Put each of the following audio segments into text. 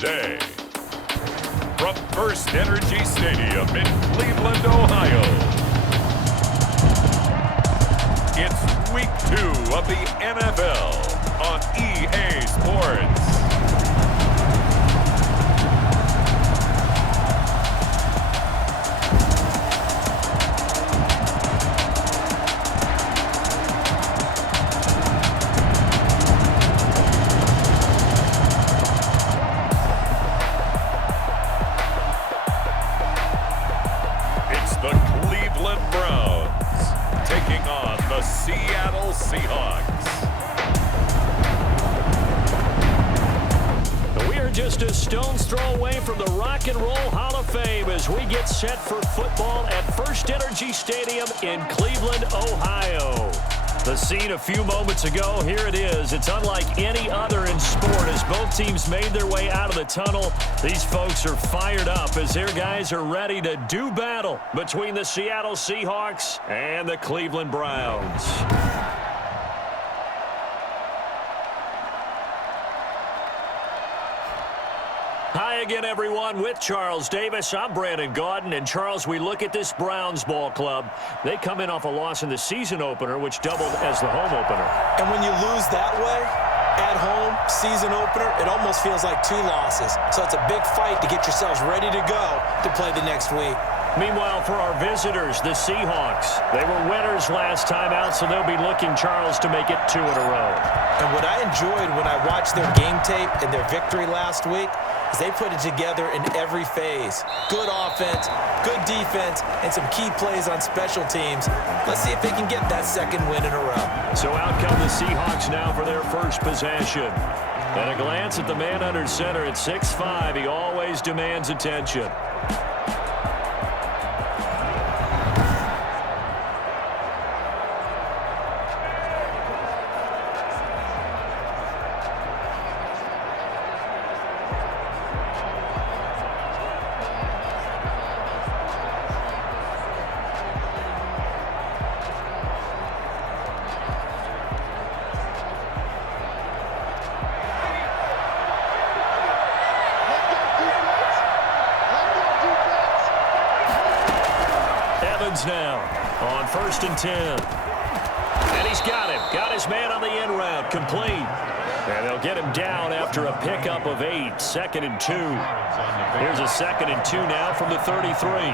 day. From First Energy Stadium in Cleveland, Ohio, it's Week 2 of the NFL on EA Sports. Seattle Seahawks. We are just a stone's throw away from the Rock and Roll Hall of Fame as we get set for football at First Energy Stadium in Cleveland, Ohio. The scene a few moments ago, here it is. It's unlike any other in sport as both teams made their way out of the tunnel. These folks are fired up as their guys are ready to do battle between the Seattle Seahawks and the Cleveland Browns. Hi again, everyone. With Charles Davis, I'm Brandon Gaudin. And, Charles, we look at this Browns ball club. They come in off a loss in the season opener, which doubled as the home opener. And when you lose that way, at home, season opener, it almost feels like 2 losses. So it's a big fight to get yourselves ready to go to play the next week. Meanwhile, for our visitors, the Seahawks, they were winners last time out, so they'll be looking, Charles, to make it 2 in a row. And what I enjoyed when I watched their game tape and their victory last week is they put it together in every phase. Good offense, good defense, and some key plays on special teams. Let's see if they can get that 2nd win in a row. So out come the Seahawks now for their first possession. And a glance at the man under center at 6'5", he always demands attention. Now on 1st and 10. And he's got him. Got his man on the end route. Complete. And they'll get him down after a pickup of 8. 2nd and 2. Here's a 2nd and 2 now from the 33.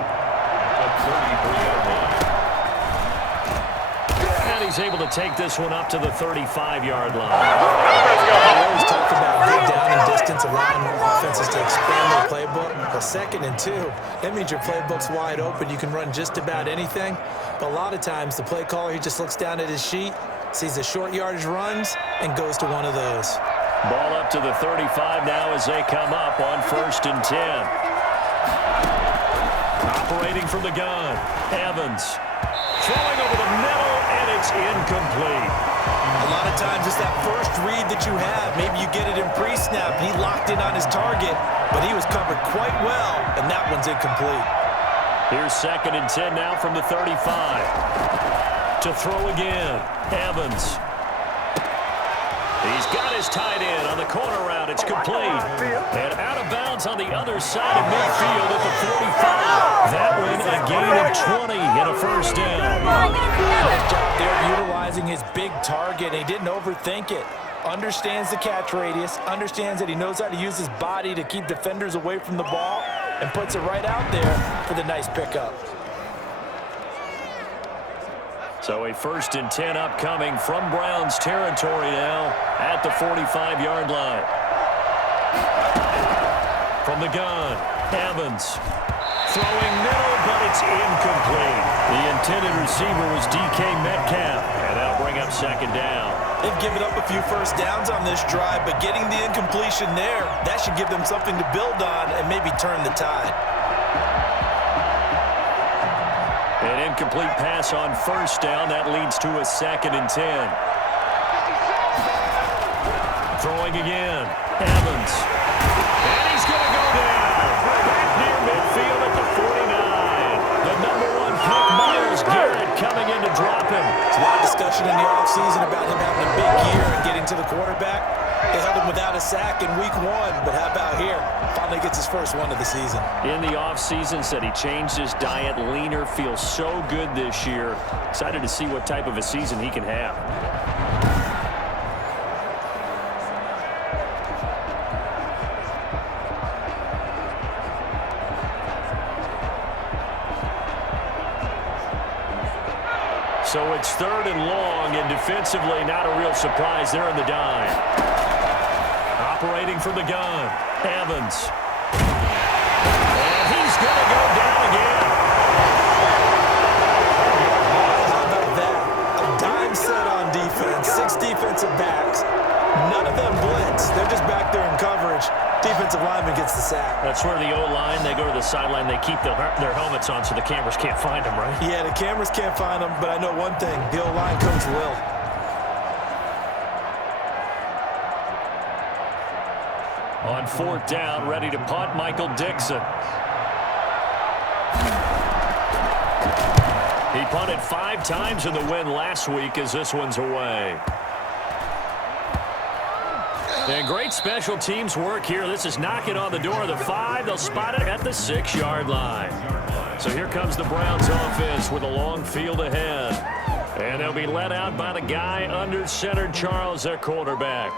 And he's able to take this one up to the 35-yard line. I always talk about big down and distance, allowing offenses to expand their playbook. A 2nd and 2, that means your playbook's wide open. You can run just about anything. But a lot of times, the play caller, he just looks down at his sheet, sees the short yardage runs, and goes to one of those. Ball up to the 35 now as they come up on 1st and 10. Operating from the gun, Evans. Throwing over the middle, and it's incomplete. A lot of times it's that first read that you have. Maybe you get it in pre-snap, and he locked in on his target, but he was covered quite well, and that one's incomplete. Here's 2nd and 10 now from the 35. To throw again, Evans. He's got his tight end on the corner route. It's complete. And out of bounds on the other side of midfield at the 45. That one a gain of 20 and a 1st down. Nice job there utilizing his big target. He didn't overthink it. Understands the catch radius. Understands that he knows how to use his body to keep defenders away from the ball. And puts it right out there for the nice pickup. So a 1st and 10 upcoming from Browns territory now at the 45-yard line. From the gun, Evans. Throwing middle, but it's incomplete. The intended receiver was DK Metcalf, and that'll bring up 2nd down. They've given up a few first downs on this drive, but getting the incompletion there, that should give them something to build on and maybe turn the tide. An incomplete pass on 1st down. That leads to a 2nd and 10. Throwing again. Evans. And he's going to go down. Back near midfield at the 49. The number 1 pick, Myles Garrett, coming in to drop him. There's a lot of discussion in the offseason about him having a big year and getting to the quarterback. They held him without a sack in week 1, but how about here? Finally gets his first one of the season. In the offseason, said he changed his diet, leaner, feels so good this year. Excited to see what type of a season he can have. So it's 3rd and long, and defensively not a real surprise there in the dime. Operating from the gun, Evans. And he's going to go down again. How about that? A dime set on defense, 6 defensive backs. None of them blitz. They're just back there in coverage. Defensive lineman gets the sack. That's where the O-line, they go to the sideline, they keep their helmets on so the cameras can't find them, right? Yeah, the cameras can't find them, but I know one thing. The O-line coach will. On 4th down, ready to punt, Michael Dixon. He punted 5 times in the win last week as this one's away. And great special teams work here. This is knocking on the door of the 5. They'll spot it at the 6-yard line. So here comes the Browns offense with a long field ahead. And they'll be led out by the guy under center, Charles, their quarterback.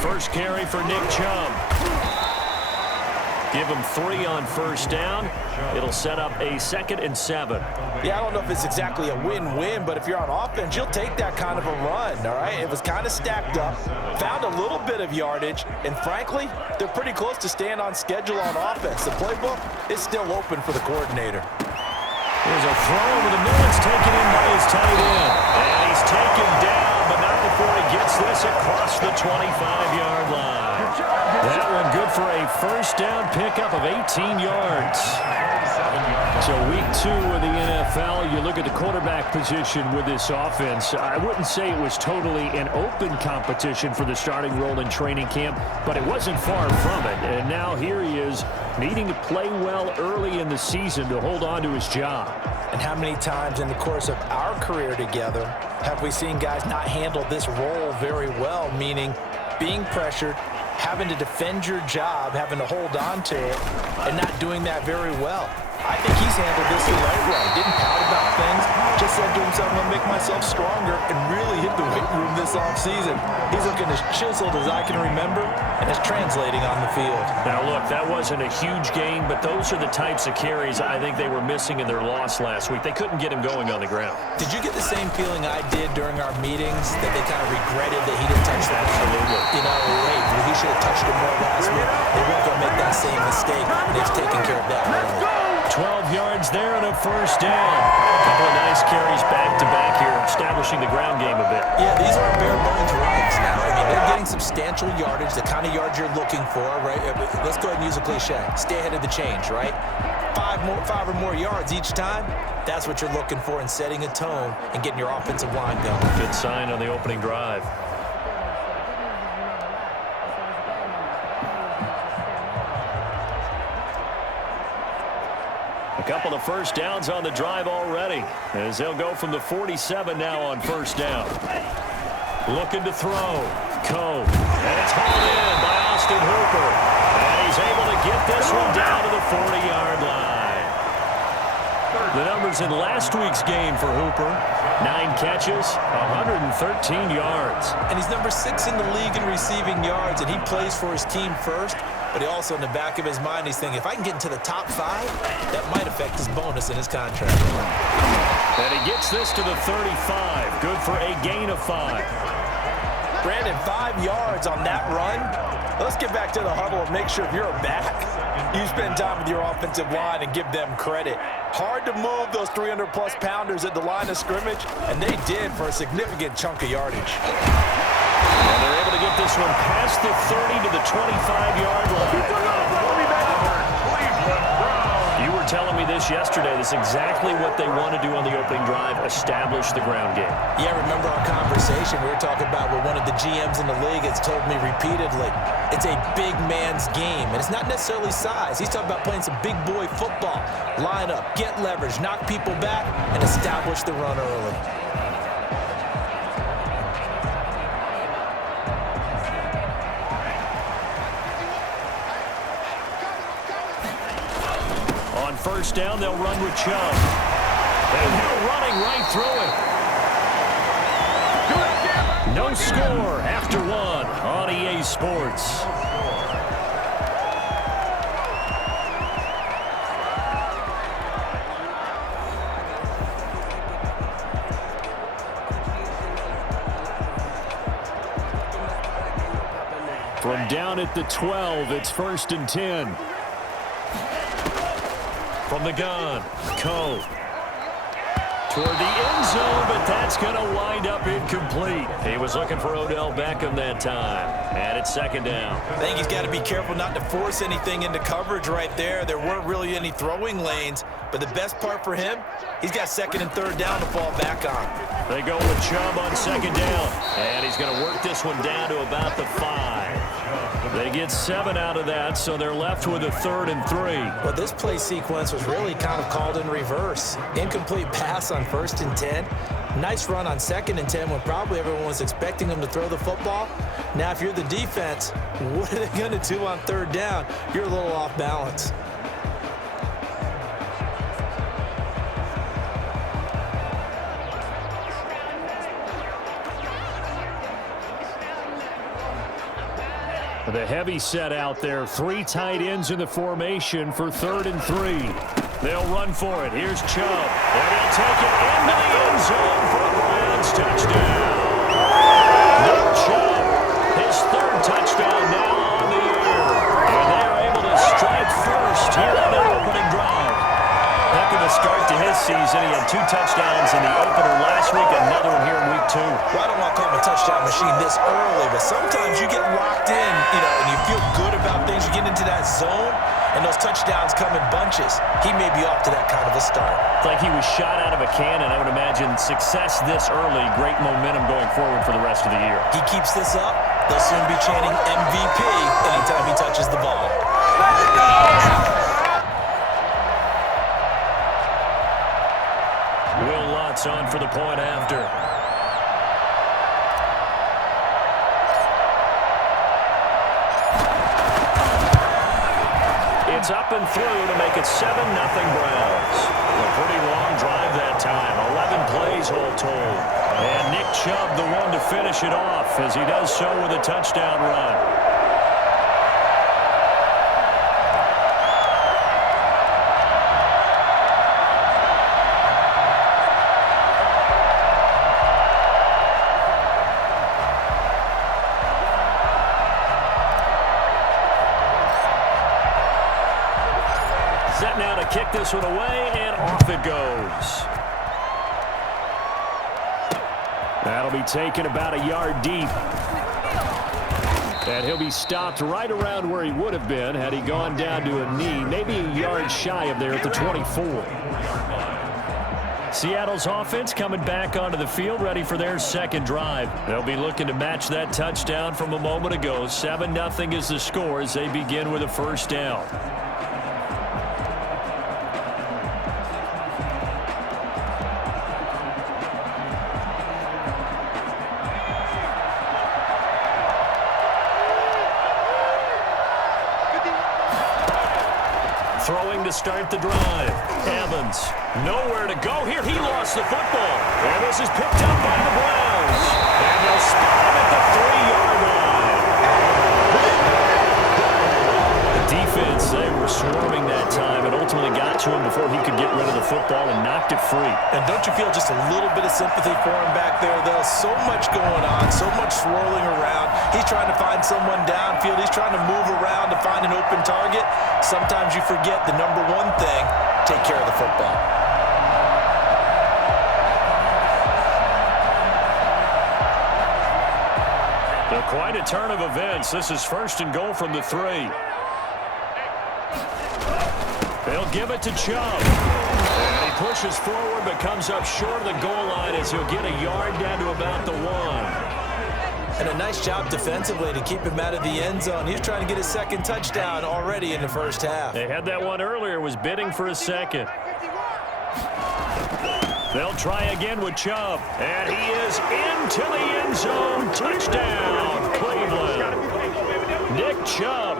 First carry for Nick Chubb. Give him 3 on 1st down. It'll set up a 2nd and 7. Yeah, I don't know if it's exactly a win-win, but if you're on offense, you'll take that kind of a run, all right? It was kind of stacked up, found a little bit of yardage, and frankly, they're pretty close to staying on schedule on offense. The playbook is still open for the coordinator. There's a throw over the middle. It's taken in by his tight end. And he's taken down, but not before he gets this across the 25-yard line. That one good for a 1st down pickup of 18 yards. So week 2 of the NFL, you look at the quarterback position with this offense. I wouldn't say it was totally an open competition for the starting role in training camp, but it wasn't far from it. And now here he is needing to play well early in the season to hold on to his job. And how many times in the course of our career together have we seen guys not handle this role very well, meaning being pressured, having to defend your job, having to hold on to it, and not doing that very well. I think he's handled this the right way. Didn't pout about things. Just said to himself, I'm going to make myself stronger, and really hit the weight room this offseason. He's looking as chiseled as I can remember, and it's translating on the field. Now, look, that wasn't a huge gain, but those are the types of carries I think they were missing in their loss last week. They couldn't get him going on the ground. Did you get the same feeling I did during our meetings, that they kind of regretted that he didn't touch that? Absolutely. You know, hey, he should have touched it more last week. They weren't going to make that same mistake, and they've taken care of that early. 12 yards there and a 1st down. A couple of nice carries back-to-back here, establishing the ground game a bit. Yeah, these aren't bare bones runs now. I mean, they're getting substantial yardage, the kind of yards you're looking for, right? Let's go ahead and use a cliche. Stay ahead of the change, right? 5 or more yards each time. That's what you're looking for in setting a tone and getting your offensive line going. Good sign on the opening drive. A couple of 1st downs on the drive already, as they'll go from the 47 now on 1st down. Looking to throw. Coe. And it's hauled in by Austin Hooper. And he's able to get this one down to the 40-yard line. The numbers in last week's game for Hooper. 9 catches, 113 yards. And he's number 6 in the league in receiving yards, and he plays for his team first. But he also, in the back of his mind, he's thinking, if I can get into the top 5, that might affect his bonus in his contract. And he gets this to the 35. Good for a gain of 5. Brandon, 5 yards on that run. Let's get back to the huddle and make sure if you're a back, you spend time with your offensive line and give them credit. Hard to move those 300-plus pounders at the line of scrimmage, and they did for a significant chunk of yardage. And they're able to get this one past the 30 to the 25-yard line. You were telling me this yesterday. That's exactly what they want to do on the opening drive, establish the ground game. Yeah, remember our conversation. We were talking about what one of the GMs in the league has told me repeatedly. It's a big man's game, and it's not necessarily size. He's talking about playing some big boy football. Line up, get leverage, knock people back, and establish the run early. First down, they'll run with Chubb. And they're running right through it. No score after one on EA Sports. From down at the 12, it's 1st and 10. From the gun, Cole. Toward the end zone, but that's going to wind up incomplete. He was looking for Odell Beckham that time. And it's 2nd down. I think he's got to be careful not to force anything into coverage right there. There weren't really any throwing lanes. But the best part for him, he's got 2nd and 3rd down to fall back on. They go with Chubb on 2nd down. And he's going to work this one down to about the 5. They get 7 out of that, so they're left with a 3rd and 3. Well, this play sequence was really kind of called in reverse. Incomplete pass on 1st and 10. Nice run on 2nd and 10 when probably everyone was expecting them to throw the football. Now, if you're the defense, what are they going to do on 3rd down? You're a little off balance. The heavy set out there. 3 tight ends in the formation for 3rd and 3. They'll run for it. Here's Chubb. And he'll take it into the end zone for a Browns touchdown. Nick Chubb, his 3rd touchdown now on the year. And they're able to strike first here on their opening drive. Heck of a start to his season. He had 2 touchdowns in the opener last week, another one here in week 2. Well, I don't want to call him a touchdown machine this early, but sometimes you get locked in, and you feel good about things. You get into that zone, and those touchdowns come in bunches. He may be off to that kind of a start. It's like he was shot out of a cannon. I would imagine success this early, great momentum going forward for the rest of the year. He keeps this up, they'll soon be chanting MVP anytime he touches the ball. Will Lutz on for the point after. It's up and through to make it 7-0 Browns. A pretty long drive that time. 11 plays all told. And Nick Chubb the one to finish it off as he does so with a touchdown run. Set now to kick this one away, and off it goes. That'll be taken about a yard deep. And he'll be stopped right around where he would have been had he gone down to a knee, maybe a yard shy of there at the 24. Seattle's offense coming back onto the field, ready for their 2nd drive. They'll be looking to match that touchdown from a moment ago. 7-0 is the score as they begin with a 1st down. Throwing to start the drive. Evans, nowhere to go here. He lost the football. And this is picked up by the Browns. And they'll spot him at the 3-yard line. The defense, they were swarming that time and ultimately got to him before he could get rid of the football and knocked it free. And don't you feel just a little bit of sympathy for him back there, though? So much going on, so much swirling around. He's trying to find someone downfield. He's trying to move around to find an open target. Sometimes you forget the number one thing, take care of the football. Quite a turn of events. This is 1st and goal from the 3. They'll give it to Chubb. And he pushes forward but comes up short of the goal line as he'll get a yard down to about the 1. And a nice job defensively to keep him out of the end zone. He's trying to get his second touchdown already in the first half. They had that one earlier, was bidding for a second. They'll try again with Chubb. And he is into the end zone. Touchdown, Cleveland. Nick Chubb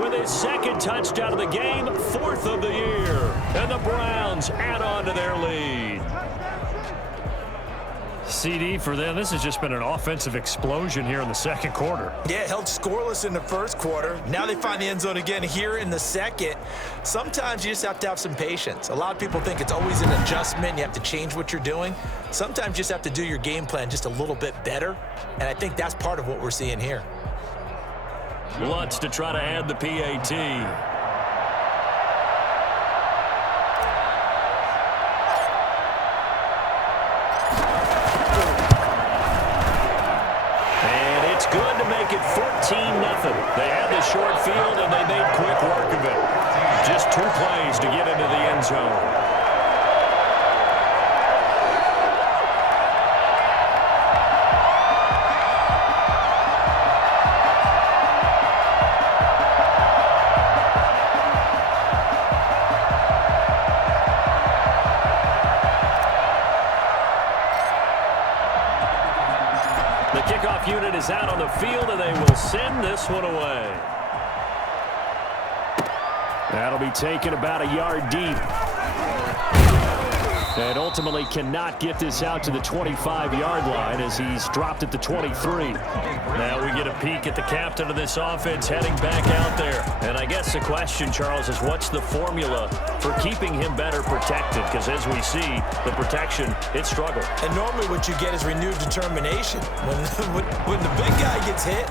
with his second touchdown of the game, 4th of the year. And the Browns add on to their lead. CD for them. This has just been an offensive explosion here in the second quarter. Yeah, held scoreless in the first quarter. Now they find the end zone again here in the second. Sometimes you just have to have some patience. A lot of people think it's always an adjustment. You have to change what you're doing. Sometimes you just have to do your game plan just a little bit better. And I think that's part of what we're seeing here. Lutz to try to add the PAT. Good to make it 14-0. They had the short field, and they made quick work of it. Just 2 plays to get into the end zone. The kickoff unit is out on the field, and they will send this one away. That'll be taken about a yard deep. And ultimately cannot get this out to the 25-yard line as he's dropped at the 23. Now we get a peek at the captain of this offense heading back out there. And I guess the question, Charles, is what's the formula for keeping him better protected? Because as we see, the protection, it struggled. And normally what you get is renewed determination. When the big guy gets hit,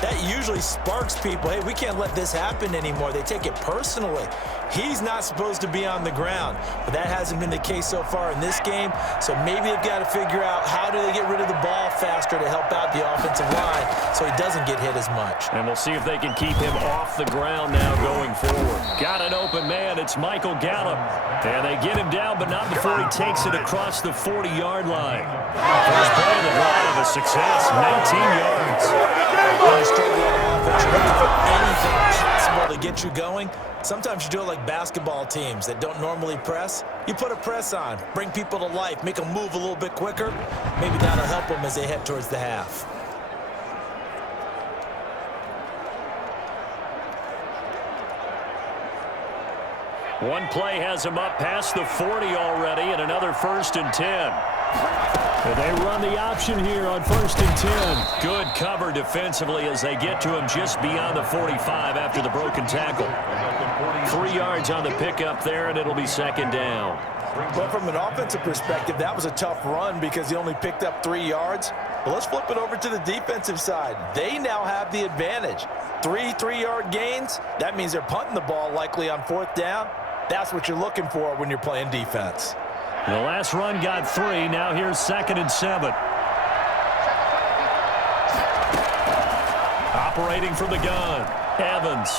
that usually sparks people. Hey, we can't let this happen anymore. They take it personally. He's not supposed to be on the ground, but that hasn't been the case so far in this game. So maybe they've got to figure out how do they get rid of the ball faster to help out the offensive line so he doesn't get hit as much. And we'll see if they can keep him off the ground now going forward. Got an open man. It's Michael Gallup. And they get him down, but not before he takes it across the 40-yard line. First play of the drive, a success, 19 yards. When you struggle on offense, you're looking for anything possible to get you going. Sometimes you do it like basketball teams that don't normally press. You put a press on, bring people to life, make them move a little bit quicker. Maybe that'll help them as they head towards the half. One play has him up past the 40 already, and another 1st and 10. And they run the option here on 1st and 10. Good cover defensively as they get to him just beyond the 45 after the broken tackle. 3 yards on the pickup there, and it'll be 2nd down. But from an offensive perspective, that was a tough run because he only picked up 3 yards. But let's flip it over to the defensive side. They now have the advantage. 3 3-yard gains, that means they're punting the ball likely on 4th down. That's what you're looking for when you're playing defense. The last run got 3. Now here's 2nd and 7. Operating from the gun, Evans.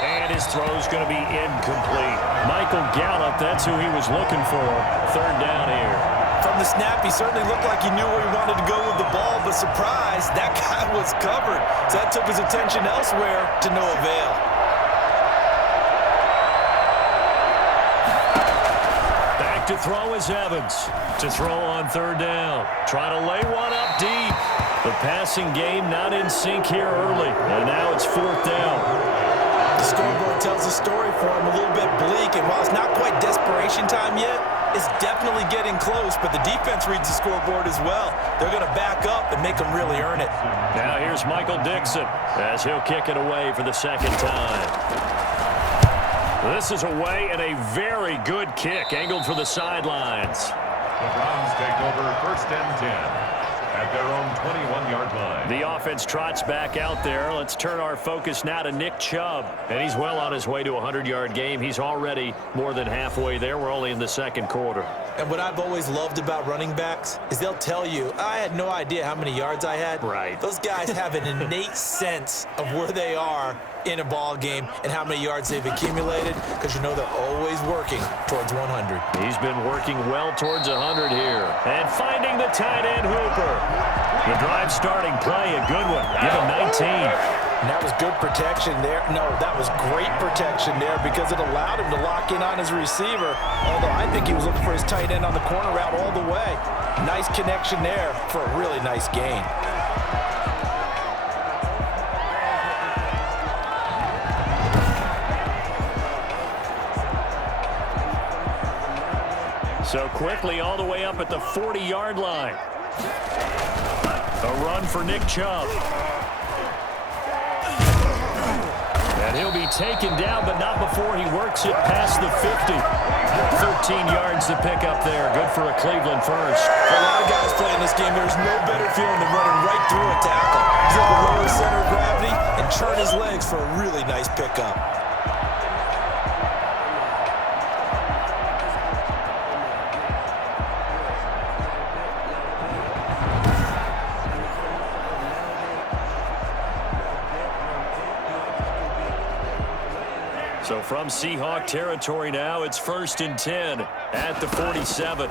And his throw's going to be incomplete. Michael Gallup, that's who he was looking for. 3rd down here. From the snap, he certainly looked like he knew where he wanted to go with the ball, but surprise, that guy was covered. So that took his attention elsewhere to no avail. To throw is Evans. To throw on 3rd down. Trying to lay one up deep. The passing game not in sync here early. And now it's 4th down. The scoreboard tells a story for him, a little bit bleak. And while it's not quite desperation time yet, it's definitely getting close. But the defense reads the scoreboard as well. They're going to back up and make them really earn it. Now here's Michael Dixon as he'll kick it away for the 2nd time. This is away and a very good kick, angled for the sidelines. The Browns take over 1st and 10 at their own 21-yard line. The offense trots back out there. Let's turn our focus now to Nick Chubb. And he's well on his way to a 100-yard game. He's already more than halfway there. We're only in the 2nd quarter. And what I've always loved about running backs is they'll tell you, I had no idea how many yards I had. Right. Those guys have an innate sense of where they are in a ball game and how many yards they've accumulated, because you know they're always working towards 100. He's been working well towards 100 here. And finding the tight end Hooper. The drive starting play, a good one. Give him 19. And that was good protection there. No, that was great protection there because it allowed him to lock in on his receiver, although I think he was looking for his tight end on the corner route all the way. Nice connection there for a really nice gain. So quickly all the way up at the 40-yard line. A run for Nick Chubb. And he'll be taken down, but not before he works it past the 50. 13 yards to pick up there. Good for a Cleveland first. For a lot of guys playing this game, there's no better feeling than running right through a tackle. He's able to lower his center of gravity and turn his legs for a really nice pickup. So from Seahawk territory now, it's 1st and 10 at the 47.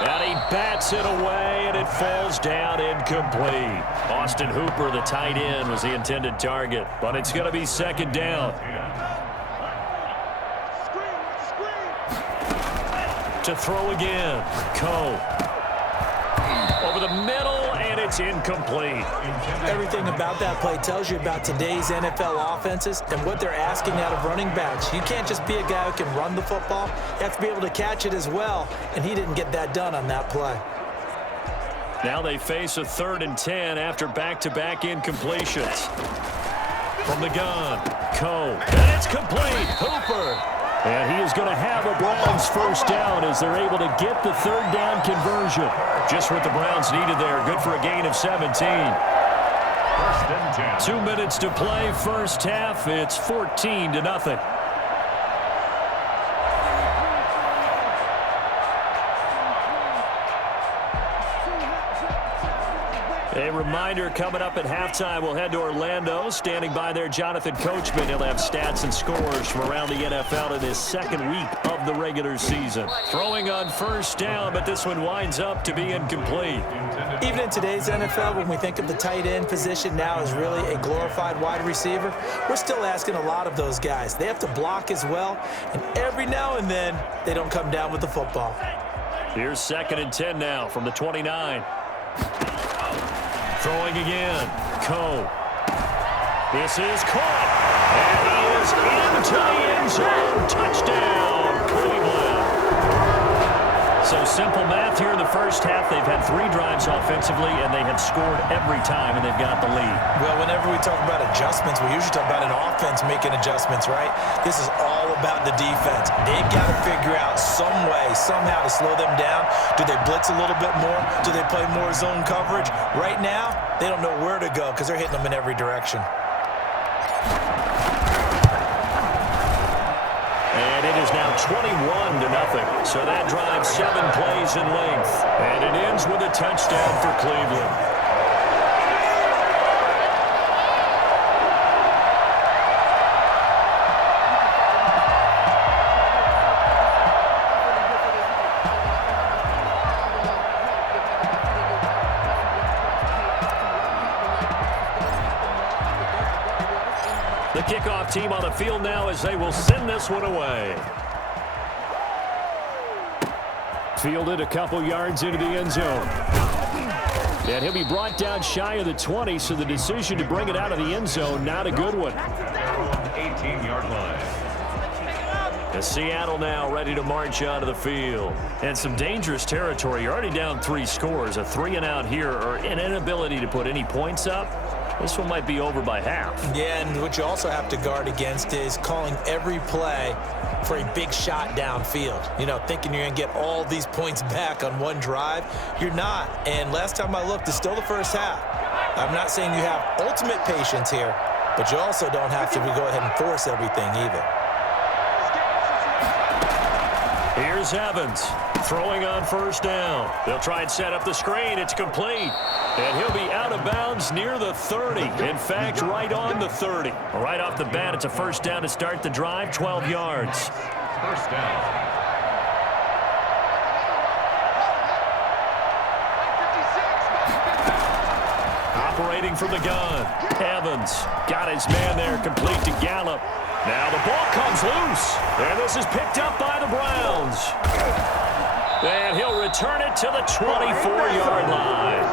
And he bats it away, and it falls down incomplete. Austin Hooper, the tight end, was the intended target, but it's going to be 2nd down. To throw again, Coe. Over the middle, and it's incomplete. Everything about that play tells you about today's NFL offenses and what they're asking out of running backs. You can't just be a guy who can run the football. You have to be able to catch it as well, and he didn't get that done on that play. Now they face a 3rd and 10 after back-to-back incompletions. From the gun, Coe. And it's complete. Hooper. And he is going to have a Browns first down as they're able to get the 3rd down conversion. Just what the Browns needed there. Good for a gain of 17. 2 minutes to play first half. It's 14-0. A reminder, coming up at halftime, we'll head to Orlando. Standing by there, Jonathan Coachman. He'll have stats and scores from around the NFL in his 2nd week of the regular season. Throwing on first down, but this one winds up to be incomplete. Even in today's NFL, when we think of the tight end position now as really a glorified wide receiver, we're still asking a lot of those guys. They have to block as well, and every now and then, they don't come down with the football. Here's 2nd and 10 now from the 29. Throwing again, Coe. This is caught, and he is into the end zone. Touchdown, Cleveland. So simple math here in the first half. They've had 3 drives offensively, and they have scored every time, and they've got the lead. Well, whenever we talk about adjustments, we usually talk about an offense making adjustments, right? This is all about the defense. They've got to figure out some way, somehow to slow them down. Do they blitz a little bit more? Do they play more zone coverage? Right now, they don't know where to go because they're hitting them in every direction. And it is now 21-0. So that drives 7 plays in length. And it ends with a touchdown for Cleveland. The kickoff team on the field now as they will send this one away. Fielded a couple yards into the end zone. And he'll be brought down shy of the 20, so the decision to bring it out of the end zone, not a good one. 18-yard line. As Seattle now ready to march onto the field. And some dangerous territory. You're already down 3 scores. A 3-and-out here, or an inability to put any points up. This one might be over by half. Yeah, and what you also have to guard against is calling every play for a big shot downfield. You know, thinking you're going to get all these points back on one drive. You're not. And last time I looked, it's still the first half. I'm not saying you have ultimate patience here, but you also don't have to go ahead and force everything either. Here's Evans throwing on first down. They'll try and set up the screen. It's complete. And he'll be out of bounds near the 30. In fact, right on the 30. Right off the bat, it's a first down to start the drive, 12 yards. First down. Operating from the gun. Evans got his man there, complete to Gallup. Now the ball comes loose. And this is picked up by the Browns. And he'll return it to the 24-yard line.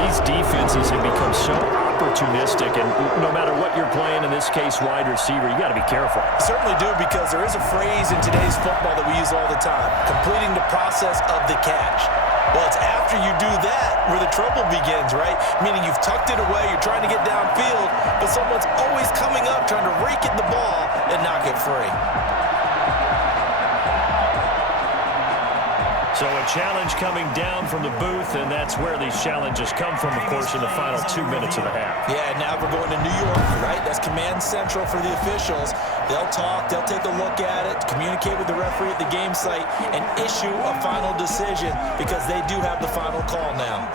These defenses have become so opportunistic, and no matter what you're playing, in this case wide receiver, you got to be careful. Certainly do, because there is a phrase in today's football that we use all the time: completing the process of the catch. Well, it's after you do that where the trouble begins, right? Meaning you've tucked it away, you're trying to get downfield, but someone's always coming up trying to rake at the ball and knock it free. So a challenge coming down from the booth, and that's where these challenges come from, of course, in the final 2 minutes of the half. Yeah, now we're going to New York, right? That's command central for the officials. They'll talk, they'll take a look at it, communicate with the referee at the game site, and issue a final decision, because they do have the final call now.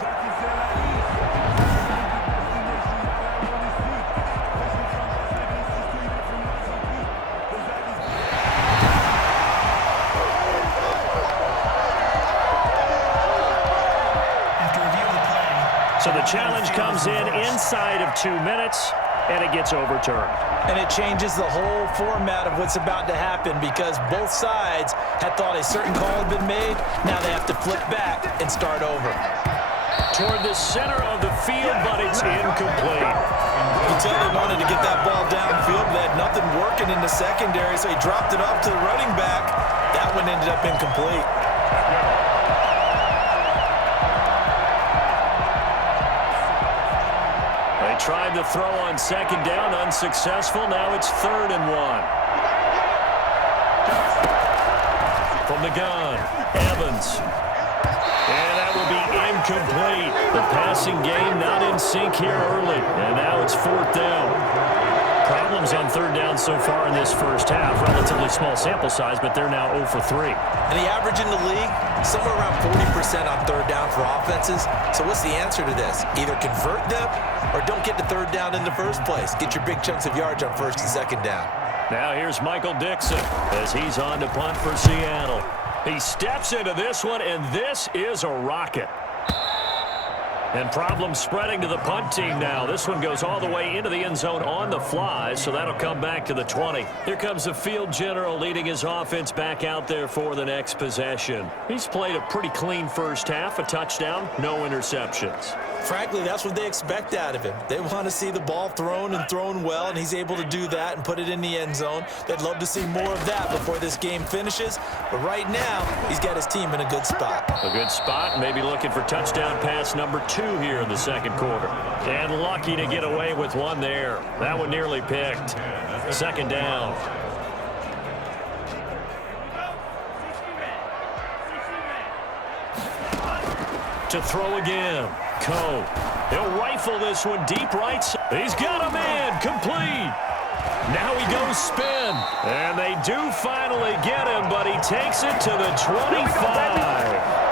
So the challenge comes in inside of 2 minutes, and it gets overturned. And it changes the whole format of what's about to happen, because both sides had thought a certain call had been made. Now they have to flip back and start over. Toward the center of the field, but it's incomplete. You can tell they wanted to get that ball downfield, but they had nothing working in the secondary, so he dropped it off to the running back. That one ended up incomplete. Tried to throw on second down, unsuccessful. Now it's 3rd and 1. From the gun, Evans. And that will be incomplete. The passing game not in sync here early. And now it's 4th down. Problems on 3rd down so far in this first half. Relatively small sample size, but they're now 0 for 3. And the average in the league, somewhere around 40% on 3rd down for offenses. So what's the answer to this? Either convert them or don't get to 3rd down in the first place. Get your big chunks of yards on 1st and 2nd down. Now here's Michael Dixon as he's on to punt for Seattle. He steps into this one, and this is a rocket. And problems spreading to the punt team now. This one goes all the way into the end zone on the fly, so that'll come back to the 20. Here comes the field general leading his offense back out there for the next possession. He's played a pretty clean first half, a touchdown, no interceptions. Frankly, that's what they expect out of him. They want to see the ball thrown and thrown well, and he's able to do that and put it in the end zone. They'd love to see more of that before this game finishes, but right now, he's got his team in a good spot. A good spot, maybe looking for touchdown pass number 2 here in the 2nd quarter. And lucky to get away with one there. That one nearly picked. 2nd down. To throw again. Coe. He'll rifle this one deep right. He's got a man. Complete. Now he goes spin. And they do finally get him, but he takes it to the 25.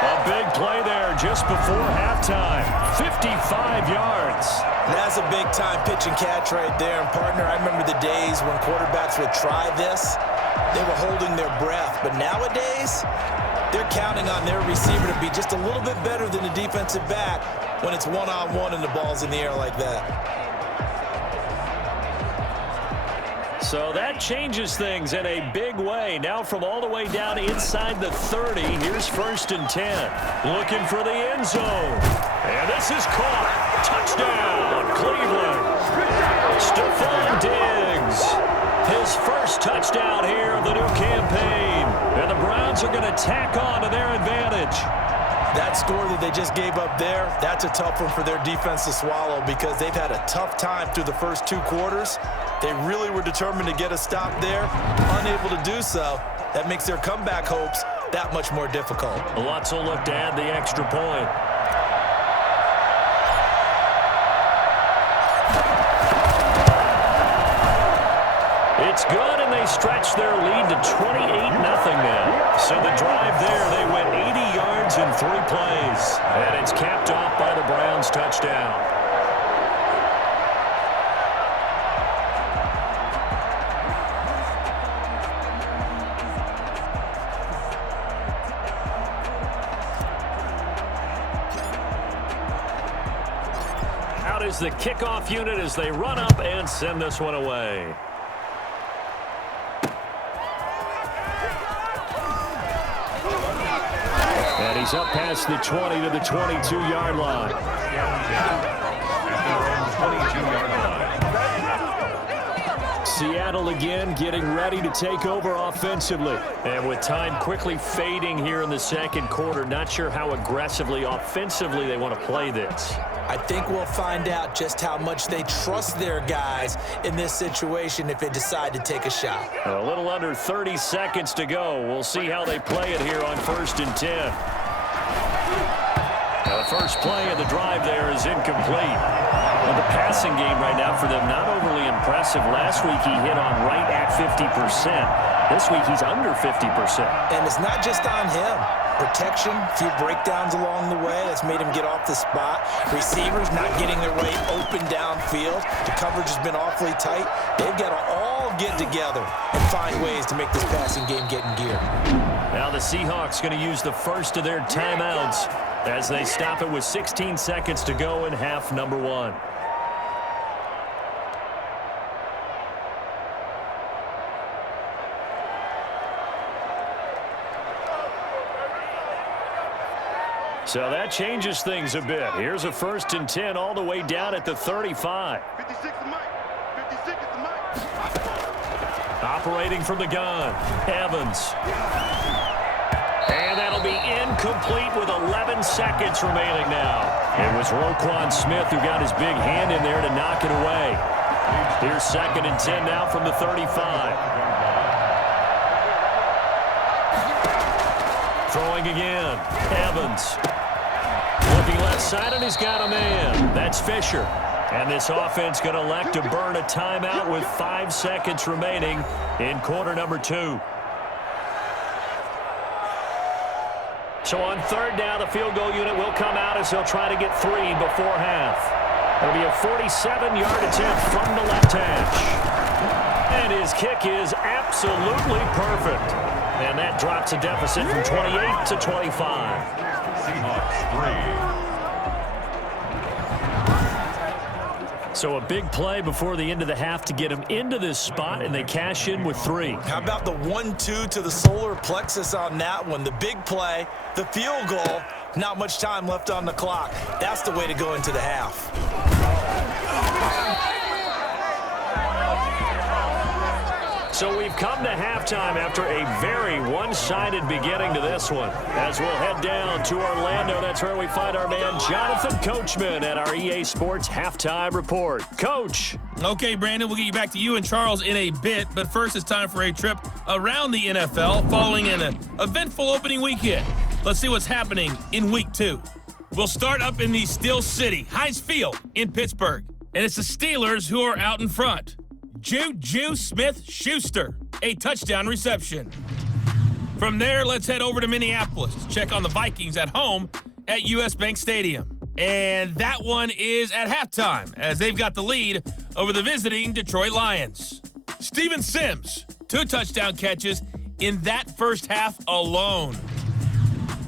A big play there just before halftime. 55 yards. That's a big-time pitch and catch right there. And, partner, I remember the days when quarterbacks would try this. They were holding their breath. But nowadays, they're counting on their receiver to be just a little bit better than the defensive back when it's one-on-one and the ball's in the air like that. So that changes things in a big way. Now from all the way down inside the 30, here's 1st and 10. Looking for the end zone. And this is caught. Touchdown, Cleveland. Stephon Diggs. His first touchdown here of the new campaign. And the Browns are going to tack on to their advantage. That score that they just gave up there, that's a tough one for their defense to swallow, because they've had a tough time through the first 2 quarters. They really were determined to get a stop there, unable to do so. That makes their comeback hopes that much more difficult. Lutz will look to add the extra point. It's good, and they they stretch their lead to 28-0 now. So the drive there, they went 80 yards in 3 plays. And it's capped off by the Browns touchdown. Out is the kickoff unit as they run up and send this one away. And he's up past the 20 to the 22-yard line. Seattle again getting ready to take over offensively. And with time quickly fading here in the second quarter, not sure how aggressively offensively they want to play this. I think we'll find out just how much they trust their guys in this situation if they decide to take a shot. A little under 30 seconds to go. We'll see how they play it here on 1st and 10. The first play of the drive there is incomplete. Well, the passing game right now for them, not overly impressive. Last week he hit on right at 50%. This week he's under 50%. And it's not just on him. Protection, a few breakdowns along the way. That's made him get off the spot. Receivers not getting their way open downfield. The coverage has been awfully tight. They've got to all get together and find ways to make this passing game get in gear. Now the Seahawks going to use the first of their timeouts as they stop it with 16 seconds to go in half number 1. So that changes things a bit. Here's a 1st and 10 all the way down at the 35. 56 is Mike. 56 is Mike. Operating from the gun, Evans. And that'll be incomplete with 11 seconds remaining now. It was Roquan Smith who got his big hand in there to knock it away. Here's 2nd and 10 now from the 35. Throwing again, Evans. Looking left side, and he's got a man. That's Fisher. And this offense going to elect to burn a timeout with 5 seconds remaining in quarter number 2. So on 3rd down, the field goal unit will come out as they'll try to get 3 before half. It'll be a 47-yard attempt from the left hash. And his kick is absolutely perfect. And that drops a deficit from 28 to 25. Seahawks 3. So a big play before the end of the half to get him into this spot, and they cash in with 3. How about the 1-2 to the solar plexus on that one? The big play, the field goal, not much time left on the clock. That's the way to go into the half. So we've come to halftime after a very one-sided beginning to this one. As we'll head down to Orlando, that's where we find our man Jonathan Coachman at our EA Sports Halftime Report. Coach. Okay, Brandon, we'll get you back to you and Charles in a bit, but first it's time for a trip around the NFL following an eventful opening weekend. Let's see what's happening in Week 2. We'll start up in the Steel City, Heinz Field in Pittsburgh, and it's the Steelers who are out in front. Juju Smith-Schuster, a touchdown reception. From there, let's head over to Minneapolis to check on the Vikings at home at US Bank Stadium. And that one is at halftime, as they've got the lead over the visiting Detroit Lions. Steven Sims, 2 touchdown catches in that first half alone.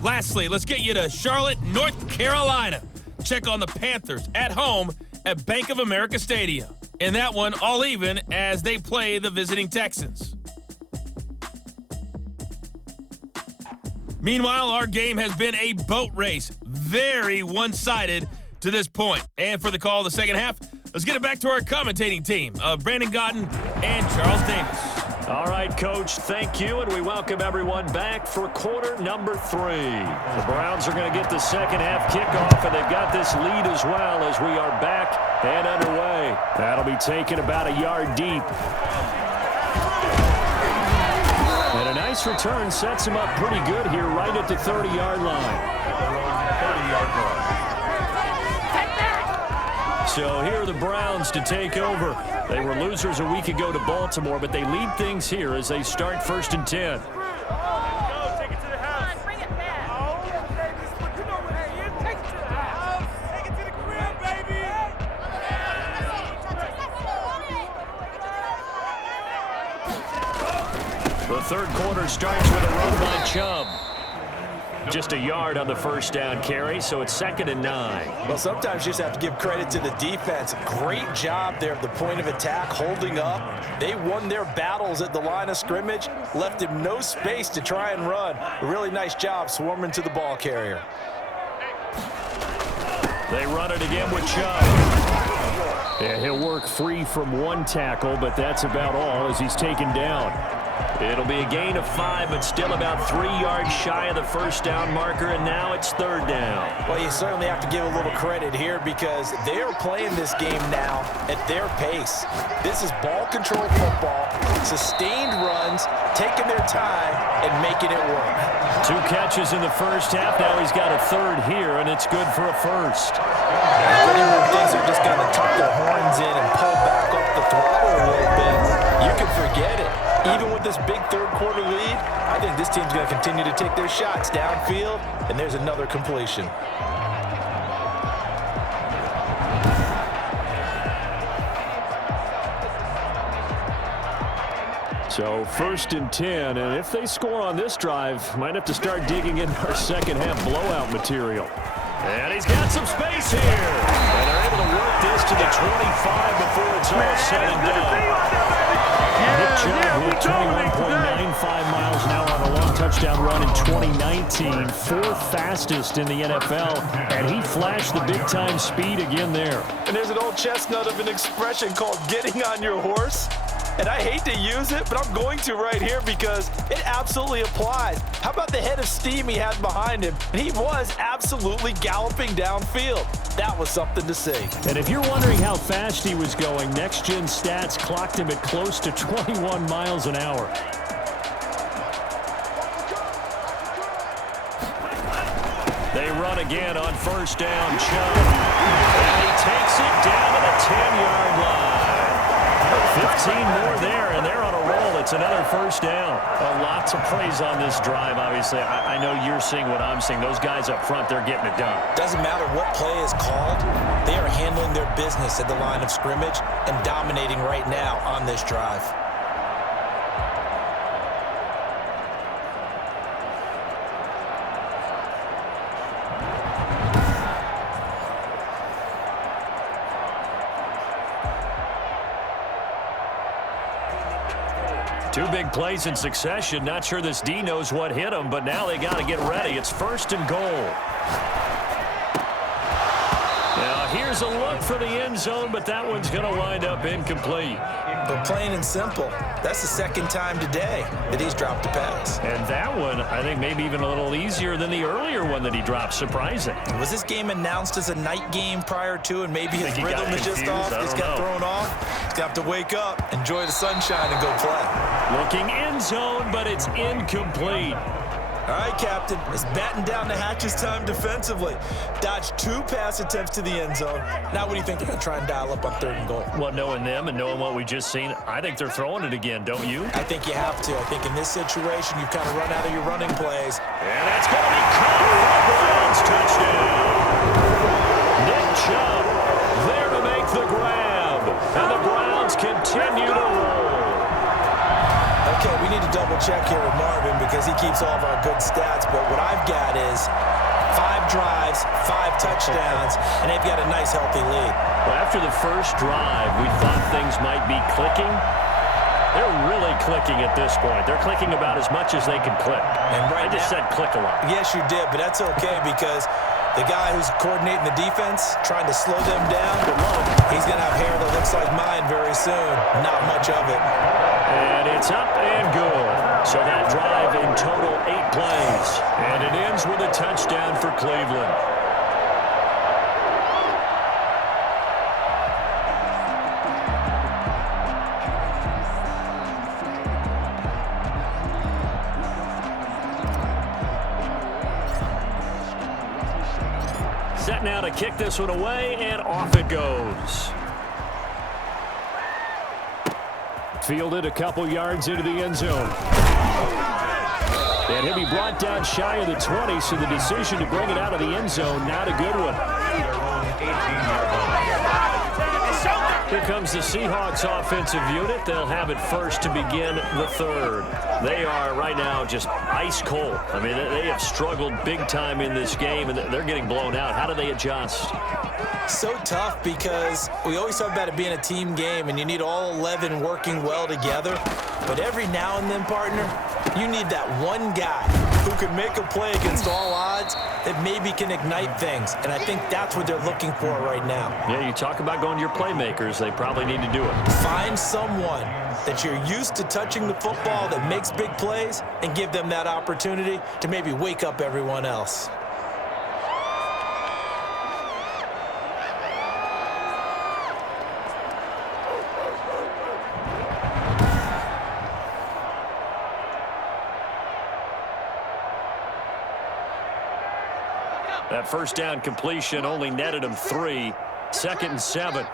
Lastly, let's get you to Charlotte, North Carolina. Check on the Panthers at home at Bank of America Stadium. And that one all even as they play the visiting Texans. Meanwhile, our game has been a boat race. Very one-sided to this point. And for the call of the second half, let's get it back to our commentating team of Brandon Godden and Charles Davis. All right, Coach, thank you, and we welcome everyone back for quarter number 3. The Browns are going to get the second half kickoff, and they've got this lead as well as we are back and underway. That'll be taken about a yard deep. And a nice return sets him up pretty good here right at the 30-yard line. 30-yard line. So here are the Browns to take over. They were losers a week ago to Baltimore, but they lead things here as they start 1st and 10. The third quarter starts with a run by Chubb. Just a yard on the first down carry, so it's 2nd and 9. Well, sometimes you just have to give credit to the defense. Great job there at the point of attack, holding up. They won their battles at the line of scrimmage, left him no space to try and run. A really nice job swarming to the ball carrier. They run it again with Chubb. Yeah, he'll work free from one tackle, but that's about all as he's taken down. It'll be a gain of 5, but still about 3 yards shy of the first down marker, and now it's 3rd down. Well, you certainly have to give a little credit here because they are playing this game now at their pace. This is ball control football, sustained runs, taking their time, and making it work. 2 catches in the first half. Now he's got a 3rd here, and it's good for a 1st. If anyone thinks they're just going to tuck their horns in and pull back off the throttle a little bit, you can forget it. Even with this big third quarter lead, I think this team's going to continue to take their shots downfield, and there's another completion. So 1st and 10, and if they score on this drive, might have to start digging in our second half blowout material. And he's got some space here. And they're able to work this to the 25 before it's all said and done. Nick Chubb hit 21.95 miles an hour on a long touchdown run in 2019, 4th fastest in the NFL, and he flashed the big-time speed again there. And there's an old chestnut of an expression called getting on your horse. And I hate to use it, but I'm going to right here because it absolutely applies. How about the head of steam he had behind him? And he was absolutely galloping downfield. That was something to see. And if you're wondering how fast he was going, Next Gen Stats clocked him at close to 21 miles an hour. They run again on 1st down, Chubb. And he takes it down to the 10-yard line. 15 more there, and they're on a roll. It's another 1st down. Lots of praise on this drive, obviously. I know you're seeing what I'm seeing. Those guys up front, they're getting it done. Doesn't matter what play is called. They are handling their business at the line of scrimmage and dominating right now on this drive. Two big plays in succession. Not sure this D knows what hit him, but now they got to get ready. It's 1st and goal. Now here's a look for the end zone, but that one's going to wind up incomplete. But plain and simple, that's the 2nd time today that he's dropped a pass. And that one, I think, maybe even a little easier than the earlier one that he dropped. Surprising. Was this game announced as a night game prior to, and maybe his rhythm is just off? It's got thrown off. He's got to wake up, enjoy the sunshine, and go play. Looking end zone, but it's incomplete. All right, Captain, it's batting down the hatches time defensively. Dodged 2 pass attempts to the end zone. Now what do you think they're going to try and dial up on 3rd and goal? Well, knowing them and knowing what we just seen, I think they're throwing it again, don't you? I think you have to. I think in this situation, you've kind of run out of your running plays. And that's going to be caught for a Browns touchdown. Nick Chubb there to make the grab. And the Browns continue to roll. Okay, we need to double check here with Marvin because he keeps all of our good stats, but what I've got is 5 drives, 5 touchdowns, and they've got a nice, healthy lead. Well, after the first drive, we thought things might be clicking. They're really clicking at this point. They're clicking about as much as they can click. And I just said click a lot. Yes, you did, but that's okay because the guy who's coordinating the defense, trying to slow them down, he's going to have hair that looks like mine very soon. Not much of it. And it's up and good. So that drive in total 8 plays. And it ends with a touchdown for Cleveland. Set set now to kick this one away, and off it goes. Fielded a couple yards into the end zone. And he'll be brought down shy of the 20, so the decision to bring it out of the end zone, not a good one. Here comes the Seahawks offensive unit. They'll have it first to begin the third. They are right now just ice cold. I mean, they have struggled big time in this game, and they're getting blown out. How do they adjust? So tough because we always talk about it being a team game, and you need all 11 working well together. But every now and then, partner, you need that one guy who can make a play against all odds that maybe can ignite things. And I think that's what they're looking for right now. Yeah, you talk about going to your playmakers. They probably need to do it. Find someone that you're used to touching the football that makes big plays and give them that opportunity to maybe wake up everyone else. That first down completion only netted him 3. 2nd and 7.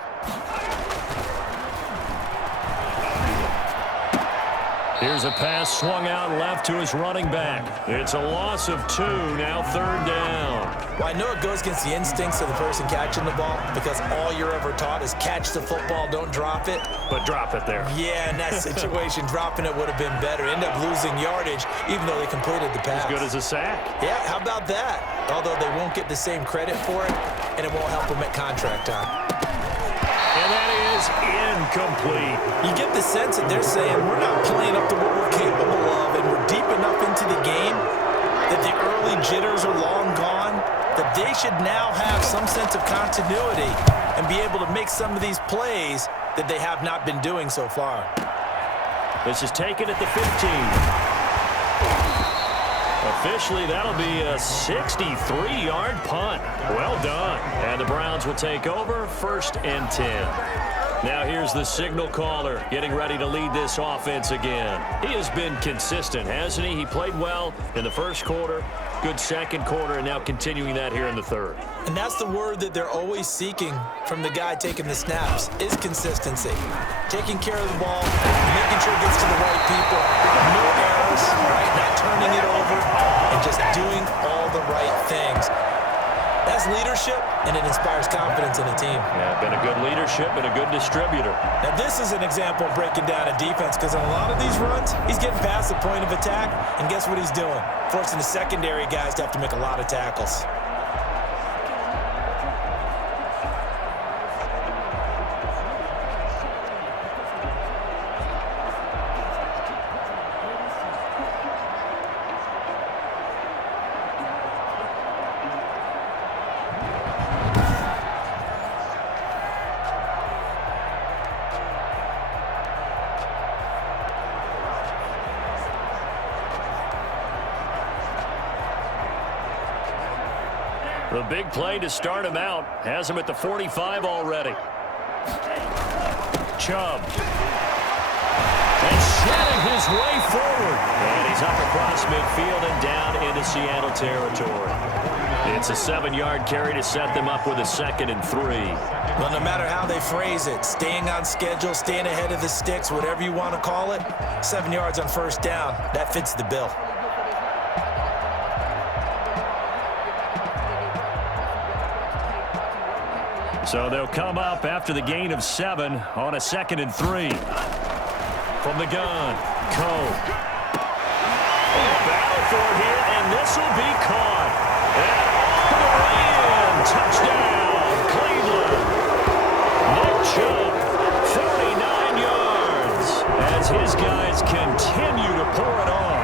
Here's a pass swung out left to his running back. It's a loss of 2, now 3rd down. Well, I know it goes against the instincts of the person catching the ball because all you're ever taught is catch the football, don't drop it. But drop it there. Yeah, in that situation, dropping it would have been better. End up losing yardage even though they completed the pass. As good as a sack. Yeah, how about that? Although they won't get the same credit for it, and it won't help them at contract time. And that is incomplete. You get the sense that they're saying we're not playing up to what we're capable of, and we're deep enough into the game that the early jitters are long gone, that they should now have some sense of continuity and be able to make some of these plays that they have not been doing so far. This is taken at the 15. Officially, that'll be a 63-yard punt. Well done. And the Browns will take over 1st and 10. Now here's the signal caller getting ready to lead this offense again. He has been consistent, hasn't he? He played well in the first quarter, good second quarter, and now continuing that here in the third. And that's the word that they're always seeking from the guy taking the snaps is consistency. Taking care of the ball, making sure it gets to the right people, no errors, right? Not turning it over, and just doing all the right things. That's leadership, and it inspires confidence in a team. Yeah, been a good leadership and a good distributor. Now, this is an example of breaking down a defense because in a lot of these runs, he's getting past the point of attack, and guess what he's doing? Forcing the secondary guys to have to make a lot of tackles. The big play to start him out has him at the 45 already. Chubb. And shedding his way forward. And he's up across midfield and down into Seattle territory. It's a 7-yard carry to set them up with a 2nd and 3. Well, no matter how they phrase it, staying on schedule, staying ahead of the sticks, whatever you want to call it, 7 yards on 1st down, that fits the bill. So they'll come up after the gain of 7 on a 2nd and 3. From the gun, Cole. Battle for it here, and this will be caught. And all the way in. Touchdown, Cleveland. Nick Chubb, 49 yards, as his guys continue to pour it on.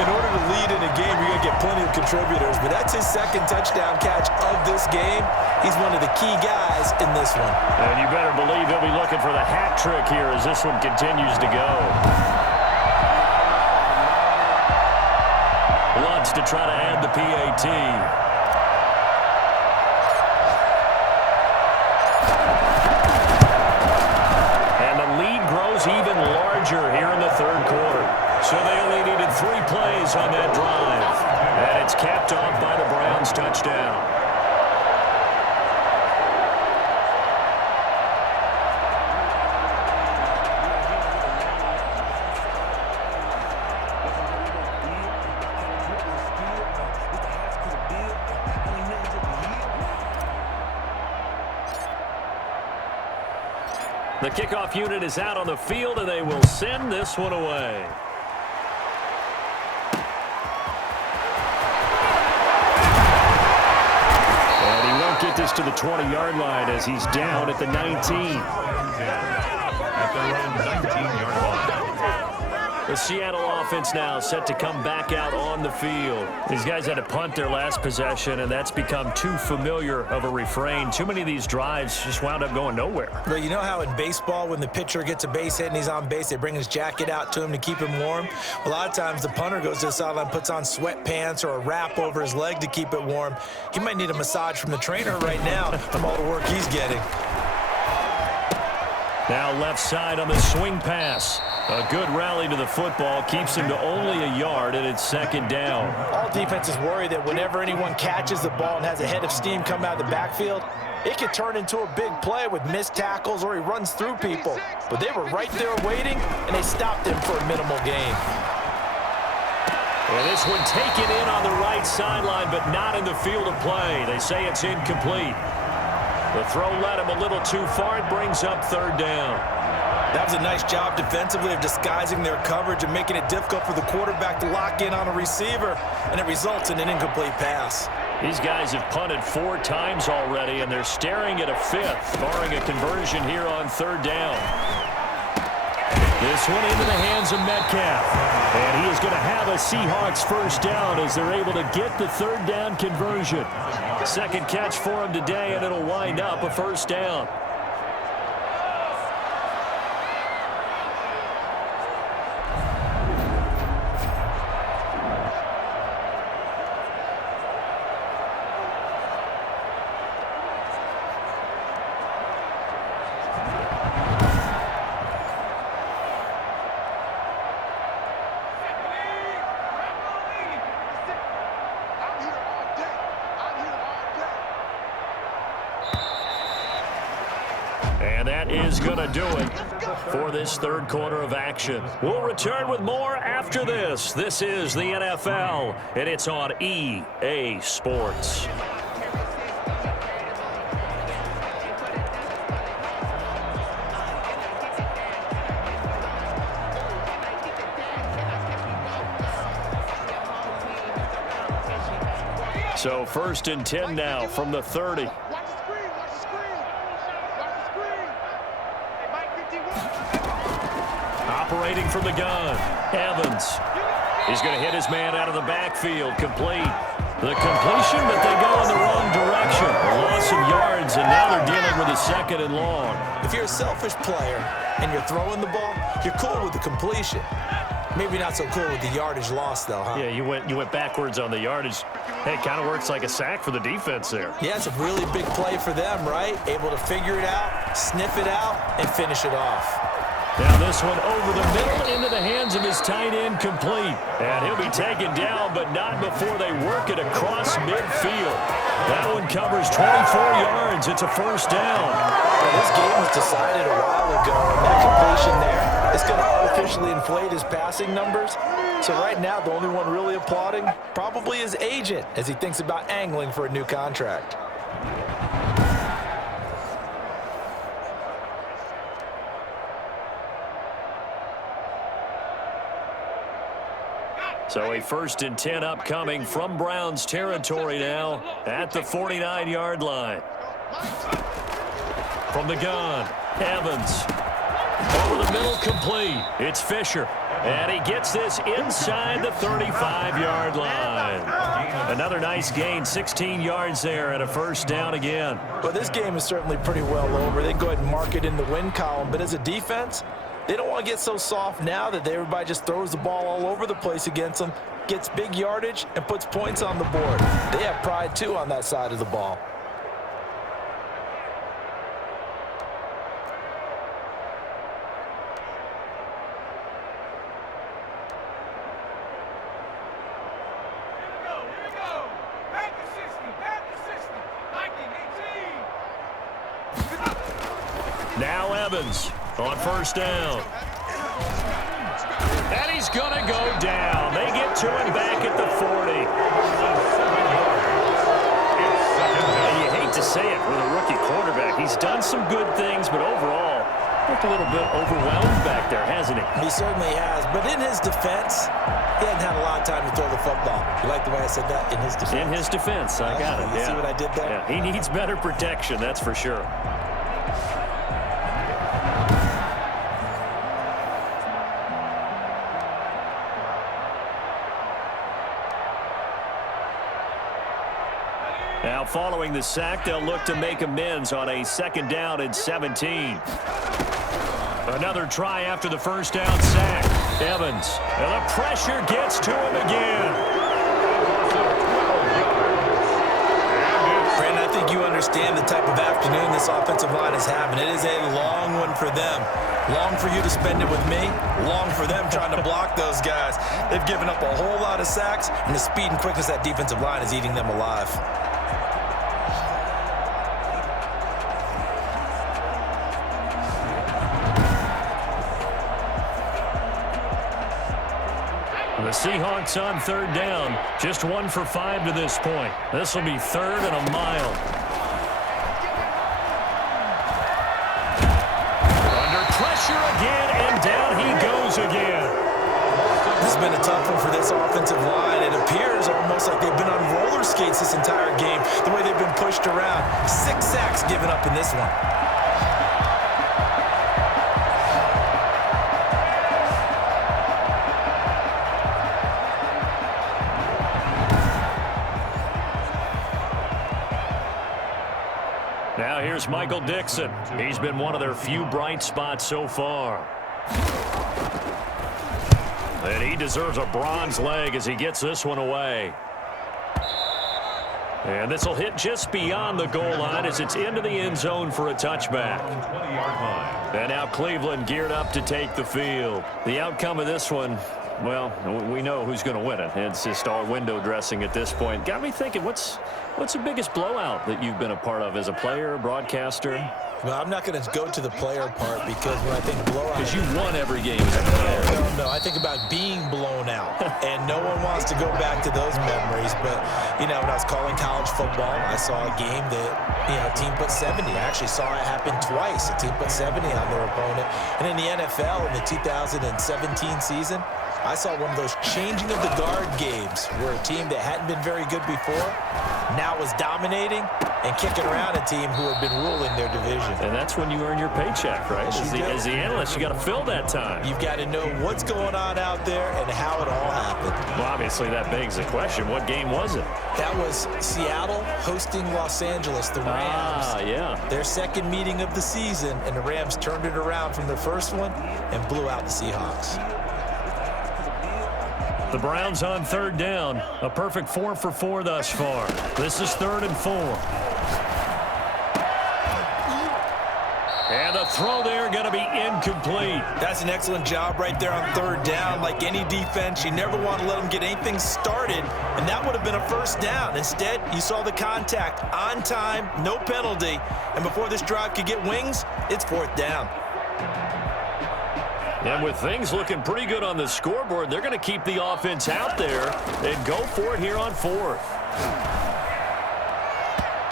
In order to lead in a game, you're going to get plenty of contributors, but that's his 2nd touchdown catch of this game. He's one of the key guys in this one. And you better believe he'll be looking for the hat trick here as this one continues to go. Lutz to try to add the PAT. And the lead grows even larger here in the 3rd quarter. So they only needed 3 plays on that drive. And it's capped off by the Browns touchdown. The kickoff unit is out on the field, and they will send this one away. And he won't get this to the 20-yard line as he's down at the 19. At their own 19-yard line. The Seattle offense now set to come back out on the field. These guys had to punt their last possession, and that's become too familiar of a refrain. Too many of these drives just wound up going nowhere. Well, you know how in baseball, when the pitcher gets a base hit and he's on base, they bring his jacket out to him to keep him warm? A lot of times the punter goes to the sideline, puts on sweatpants or a wrap over his leg to keep it warm. He might need a massage from the trainer right now from all the work he's getting. Now left side on the swing pass. A good rally to the football keeps him to only a yard, and it's second down. All defenses worry that whenever anyone catches the ball and has a head of steam come out of the backfield, it could turn into a big play with missed tackles or he runs through people. But they were right there waiting, and they stopped him for a minimal gain. And this one taken in on the right sideline, but not in the field of play. They say it's incomplete. The throw led him a little too far. It brings up third down. That was a nice job defensively of disguising their coverage and making it difficult for the quarterback to lock in on a receiver, and it results in an incomplete pass. These guys have punted 4 times already, and they're staring at a 5th, barring a conversion here on third down. This one into the hands of Metcalf. And he is going to have a Seahawks first down as they're able to get the third down conversion. Second catch for him today, and it'll wind up a first down. And that is going to do it for this third quarter of action. We'll return with more after this. This is the NFL, and it's on EA Sports. So 1st and 10 now from the 30. Operating from the gun, Evans. He's going to hit his man out of the backfield, complete. The completion, but they go in the wrong direction. A loss of yards, and now they're dealing with a 2nd and long. If you're a selfish player and you're throwing the ball, you're cool with the completion. Maybe not so cool with the yardage loss, though, huh? Yeah, you went backwards on the yardage. Hey, it kind of works like a sack for the defense there. Yeah, it's a really big play for them, right? Able to figure it out, sniff it out, and finish it off. Now this one over the middle into the hands of his tight end, complete. And he'll be taken down, but not before they work it across midfield. That one covers 24 yards. It's a first down. Well, this game was decided a while ago, and that completion there is going to artificially inflate his passing numbers. So right now, the only one really applauding probably his agent as he thinks about angling for a new contract. So a 1st and 10 upcoming from Browns territory now at the 49-yard line. From the gun, Evans. Over the middle, complete. It's Fisher. And he gets this inside the 35-yard line. Another nice gain, 16 yards there, and a first down again. Well, this game is certainly pretty well over. They go ahead and mark it in the win column. But as a defense, they don't want to get so soft now that everybody just throws the ball all over the place against them, gets big yardage, and puts points on the board. They have pride, too, on that side of the ball. Now Evans on first down. And he's going to go down. They get to him back at the 40. And you hate to say it with a rookie quarterback. He's done some good things, but overall, looked a little bit overwhelmed back there, hasn't he? He certainly has. But in his defense, he hadn't had a lot of time to throw the football. You like the way I said that? In his defense. In his defense. I got it. You see what I did there? Yeah, he needs better protection, that's for sure. Now, following the sack, they'll look to make amends on a 2nd down and 17. Another try after the first down sack. Evans, and the pressure gets to him again. Brandon, I think you understand the type of afternoon this offensive line is having. It is a long one for them. Long for you to spend it with me. Long for them trying to block those guys. They've given up a whole lot of sacks, and the speed and quickness of that defensive line is eating them alive. The Seahawks on 3rd down. Just 1 for 5 to this point. This will be 3rd and a mile. Under pressure again, and down he goes again. This has been a tough one for this offensive line. It appears almost like they've been on roller skates this entire game, the way they've been pushed around. 6 sacks given up in this one. Now here's Michael Dixon. He's been one of their few bright spots so far. And he deserves a bronze leg as he gets this one away. And this will hit just beyond the goal line as it's into the end zone for a touchback. And now Cleveland geared up to take the field. The outcome of this one, well, we know who's going to win it. It's just all window dressing at this point. Got me thinking, what's the biggest blowout that you've been a part of as a player, broadcaster? No, I'm not going to go to the player part because when I think blowout... Because you won every game as a player. No, I think about being blown out, and no one wants to go back to those memories. But, you know, when I was calling college football, I saw a game that, you know, a team put 70. I actually saw it happen twice. A team put 70 on their opponent. And in the NFL, in the 2017 season, I saw one of those changing of the guard games where a team that hadn't been very good before now was dominating and kicking around a team who had been ruling their division. And that's when you earn your paycheck, right? As the analyst, you got to fill that time. You've got to know what's going on out there and how it all happened. Well, obviously, that begs the question, what game was it? That was Seattle hosting Los Angeles, the Rams. Ah, yeah. Their second meeting of the season, and the Rams turned it around from their first one and blew out the Seahawks. The Browns on 3rd down. A perfect 4 for 4 thus far. This is 3rd and 4. And the throw there going to be incomplete. That's an excellent job right there on 3rd down. Like any defense, you never want to let them get anything started, and that would have been a first down. Instead, you saw the contact on time, no penalty, and before this drive could get wings, it's 4th down. And with things looking pretty good on the scoreboard, they're going to keep the offense out there and go for it here on 4th.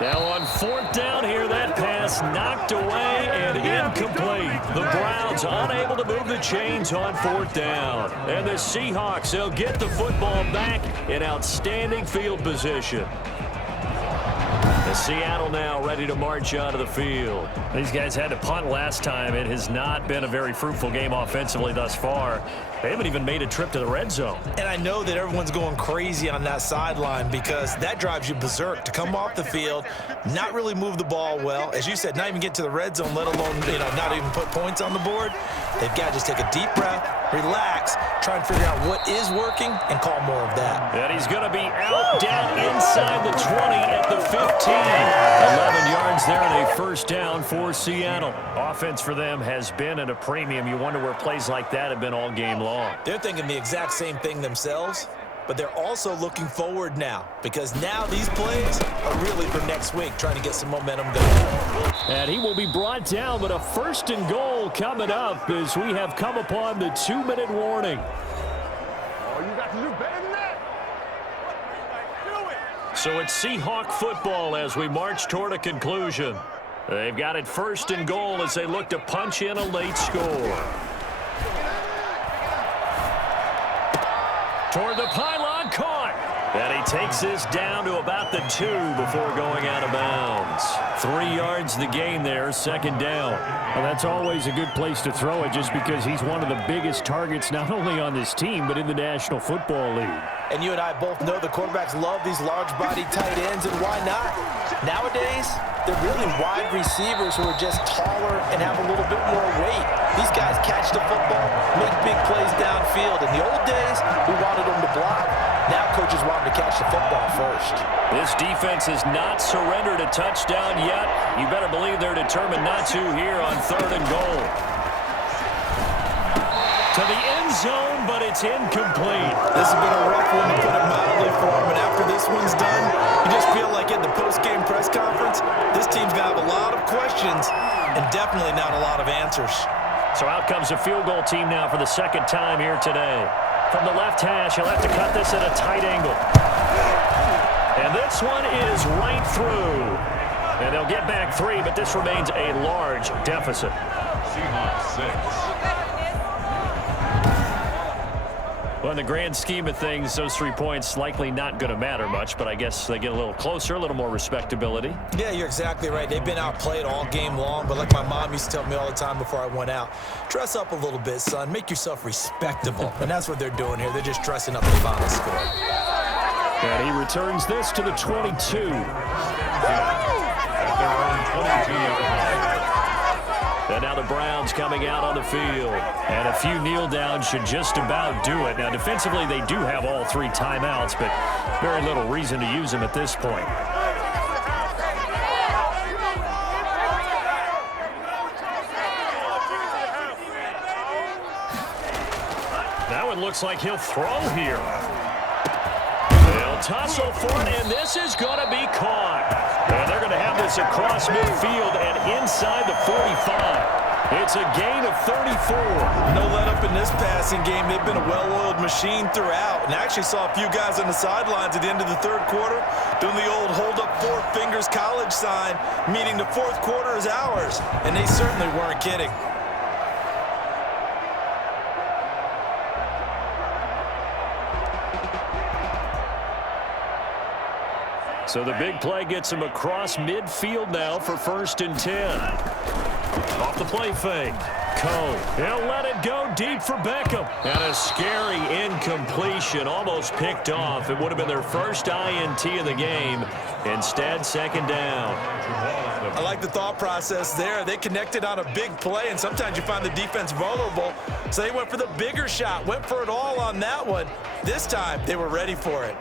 Now on 4th down here, that pass knocked away and incomplete. The Browns unable to move the chains on 4th down. And the Seahawks, they'll get the football back in outstanding field position. Seattle now ready to march onto the field. These guys had to punt last time. It has not been a very fruitful game offensively thus far. They haven't even made a trip to the red zone. And I know that everyone's going crazy on that sideline because that drives you berserk to come off the field, not really move the ball well. As you said, not even get to the red zone, let alone, not even put points on the board. They've got to just take a deep breath, relax, try and figure out what is working, and call more of that. And he's going to be out down inside the 20 at the 15. 11 yards there and a first down for Seattle. Offense for them has been at a premium. You wonder where plays like that have been all game long. They're thinking the exact same thing themselves, but they're also looking forward now because now these plays are really for next week, trying to get some momentum going. And he will be brought down, but a 1st and goal coming up as we have come upon the 2-minute warning. Oh, you got to do better than that. Do it. So it's Seahawk football as we march toward a conclusion. They've got it 1st and goal as they look to punch in a late score. Toward the pylon, caught. And he takes this down to about the 2 before going out of bounds. 3 yards the gain there, 2nd down. Well, that's always a good place to throw it just because he's one of the biggest targets not only on this team but in the National Football League. And you and I both know the quarterbacks love these large-bodied tight ends, and why not? Nowadays, they're really wide receivers who are just taller and have a little bit more weight. These guys catch the football, make big plays downfield. In the old days, we wanted them to block. Now coaches want them to catch the football first. This defense has not surrendered a touchdown yet. You better believe they're determined not to here on 3rd and goal. To the end zone, but it's incomplete. This has been a rough one, to put it mildly, for him. And after this one's done, you just feel like at the post-game press conference, this team's going to have a lot of questions and definitely not a lot of answers. So out comes a field goal team now for the 2nd time here today. From the left hash, he'll have to cut this at a tight angle. And this one is right through. And they'll get back 3, but this remains a large deficit. Seahawks 6. Well, in the grand scheme of things, those 3 points likely not going to matter much, but I guess they get a little closer, a little more respectability. Yeah, you're exactly right. They've been outplayed all game long, but like my mom used to tell me all the time before I went out, dress up a little bit, son. Make yourself respectable. And that's what they're doing here. They're just dressing up the final score. And he returns this to the 22. And now the Browns coming out on the field. And a few kneel downs should just about do it. Now, defensively, they do have all 3 timeouts, but very little reason to use them at this point. Now it looks like he'll throw here. They'll tussle for it, and this is going to be caught. And they're going to have this across midfield and inside the 45. It's a gain of 34. No let up in this passing game. They've been a well-oiled machine throughout. And I actually saw a few guys on the sidelines at the end of the 3rd quarter doing the old hold up 4 fingers college sign, meaning the 4th quarter is ours. And they certainly weren't kidding. So the big play gets him across midfield now for 1st and 10. Off the play fake. Coe. He'll let it go deep for Beckham. And a scary incompletion, almost picked off. It would have been their first INT of the game. Instead, 2nd down. I like the thought process there. They connected on a big play, and sometimes you find the defense vulnerable. So they went for the bigger shot, went for it all on that one. This time, they were ready for it.